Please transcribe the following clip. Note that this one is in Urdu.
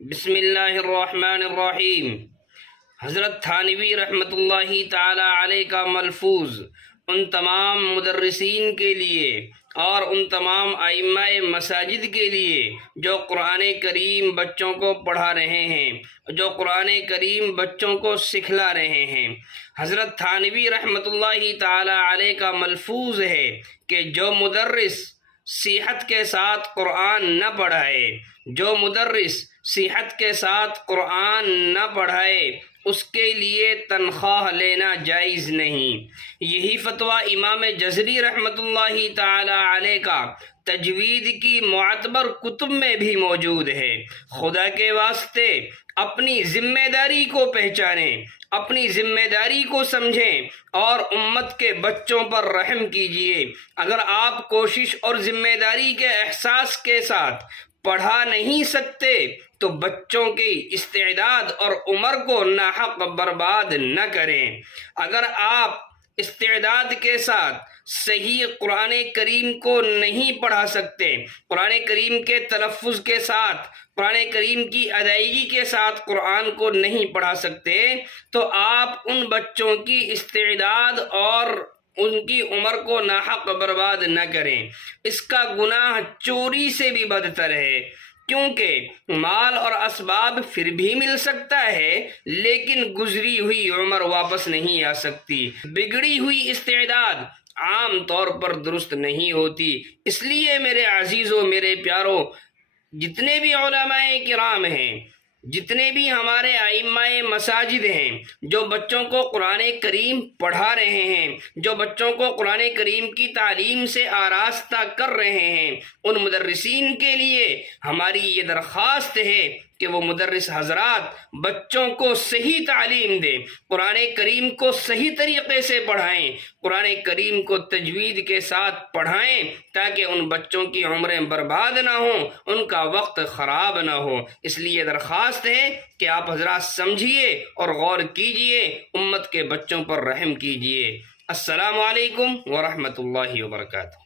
بسم اللہ الرحمن الرحیم۔ حضرت تھانوی رحمۃ اللہ تعالی علیہ کا ملفوظ ان تمام مدرسین کے لیے اور ان تمام ائمہ مساجد کے لیے جو قرآن کریم بچوں کو پڑھا رہے ہیں، جو قرآن کریم بچوں کو سکھلا رہے ہیں۔ حضرت تھانوی رحمۃ اللہ تعالی علیہ کا ملفوظ ہے کہ جو مدرس صحت کے ساتھ قرآن نہ پڑھائے، جو مدرس صحت کے ساتھ قرآن نہ پڑھائے، اس کے لیے تنخواہ لینا جائز نہیں۔ یہی فتویٰ امام جزری رحمۃ اللہ تعالی علیہ کا تجوید کی معتبر کتب میں بھی موجود ہے۔ خدا کے واسطے اپنی ذمہ داری کو پہچانیں، اپنی ذمہ داری کو سمجھیں اور امت کے بچوں پر رحم کیجیے۔ اگر آپ کوشش اور ذمہ داری کے احساس کے ساتھ پڑھا نہیں سکتے تو بچوں کی استعداد اور عمر کو ناحق برباد نہ کریں۔ اگر آپ استعداد کے ساتھ صحیح قرآن کریم کو نہیں پڑھا سکتے، قرآن کریم کے تلفظ کے ساتھ، قرآن کریم کی ادائیگی کے ساتھ قرآن کو نہیں پڑھا سکتے، تو آپ ان بچوں کی استعداد اور ان کی عمر کو ناحق برباد نہ کریں۔ اس کا گناہ چوری سے بھی بدتر ہے، کیونکہ مال اور اسباب پھر بھی مل سکتا ہے لیکن گزری ہوئی عمر واپس نہیں آ سکتی۔ بگڑی ہوئی استعداد عام طور پر درست نہیں ہوتی۔ اس لیے میرے عزیزوں، میرے پیاروں، جتنے بھی علماء کرام ہیں، جتنے بھی ہمارے ائمہ مساجد ہیں جو بچوں کو قرآن کریم پڑھا رہے ہیں، جو بچوں کو قرآن کریم کی تعلیم سے آراستہ کر رہے ہیں، ان مدرسین کے لیے ہماری یہ درخواست ہے کہ وہ مدرس حضرات بچوں کو صحیح تعلیم دیں، قرآن کریم کو صحیح طریقے سے پڑھائیں، قرآن کریم کو تجوید کے ساتھ پڑھائیں تاکہ ان بچوں کی عمریں برباد نہ ہوں، ان کا وقت خراب نہ ہو۔ اس لیے درخواست ہے کہ آپ حضرات سمجھیے اور غور کیجیے، امت کے بچوں پر رحم کیجیے۔ السلام علیکم ورحمۃ اللہ وبرکاتہ۔